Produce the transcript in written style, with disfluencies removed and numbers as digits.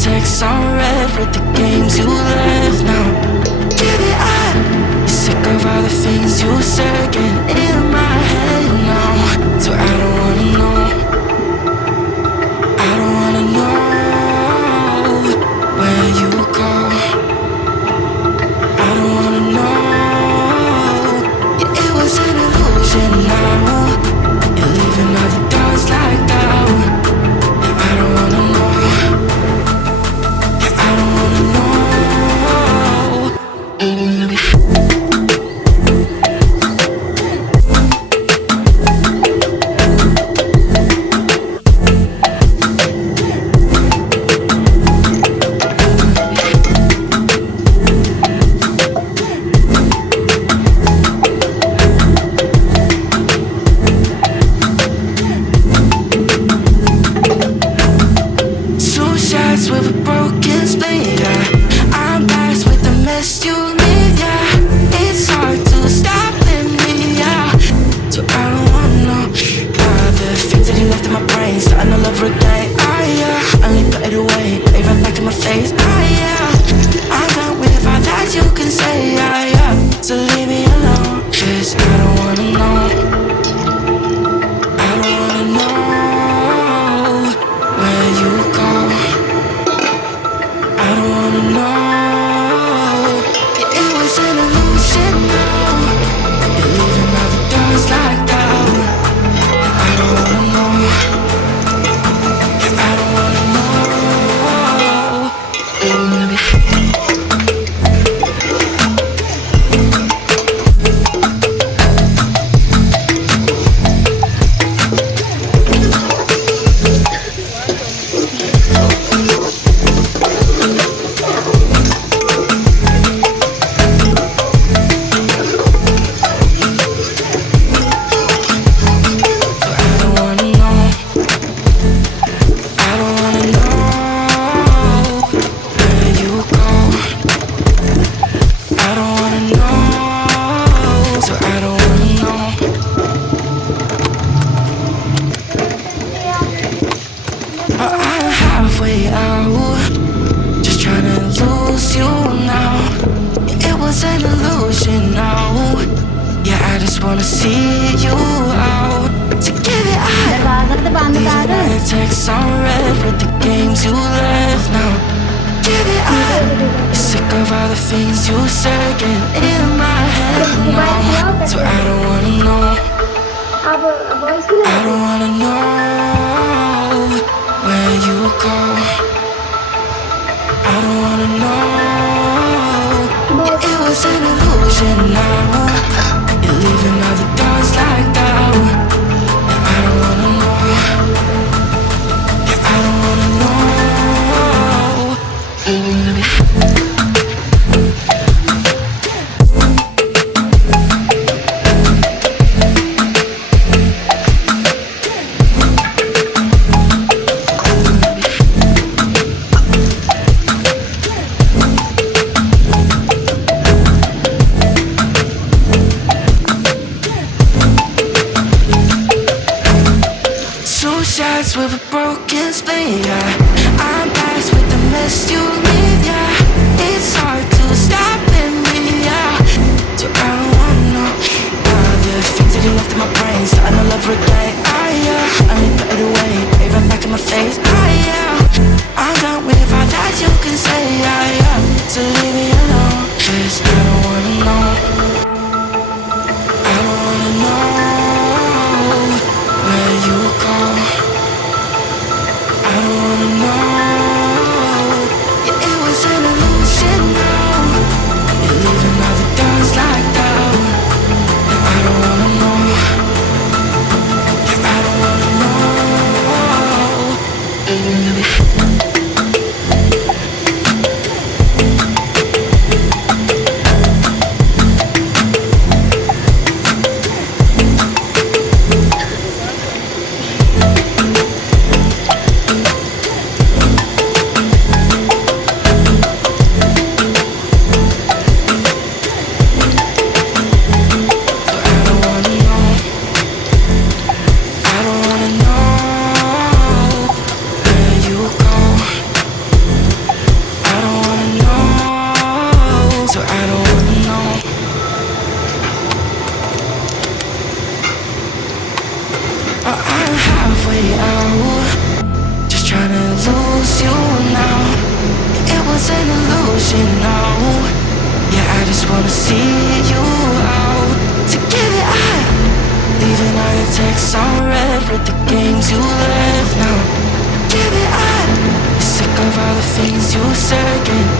Texts on red with the games you left now. Give it up. You're sick of all the things you said, getting in my head now. So I don't wanna know. I don't wanna know where you go. I don't wanna know. Yeah, it was an illusion now. You're leaving all the doors like that. Yeah, I don't wanna know. Yeah, I don't wanna know. With a broken spleen, yeah. I'm back with the mess you leave, yeah. It's hard to stop in me, yeah. So I don't wanna know the things that you left in my brain, starting all over again. Yeah. Only put it away, lay right back in my face. Yeah. I'm done with all that you can say, yeah. So leave me alone, 'cause I don't wanna know. I don't wanna know where you go. I don't wanna know. Yeah, it was an illusion now. You're leaving all the doors like that. Yeah, I don't wanna know. Yeah, I don't wanna know. Halfway out, just trying to lose you now. It was an illusion now. Yeah, I just wanna see you out. To give it up. Leaving all the texts on red with the games you left now. Give it up. You're sick of all the things you said, getting in my head now. So I don't wanna know. I don't wanna know where you go. I don't wanna know. Yeah, it was an illusion now. You're leaving all the doors like that. Yeah, I don't wanna know. Yeah, I don't wanna know. Shots with a broken spleen, yeah. I'm back with the mess you leave, yeah. It's hard to stop in me, yeah. So I don't wanna know the things that you left in my brain, starting all over again. Yeah. Only put it away, lay right back in my face. Yeah. I'm done with all that you can say, yeah. So leave me alone, 'cause I don't wanna know. I don't wanna know where you go. I don't wanna know. Yeah, it was an illusion now. You're leaving all the doors like that. Yeah, I don't wanna know. Yeah, I don't wanna know. I don't wanna know where you go. lose you now. It was an illusion, no. Yeah, I just wanna see you out. So give it up. Leaving all your texts on red with the games you left now. Give it up. Sick of all the things you said, getting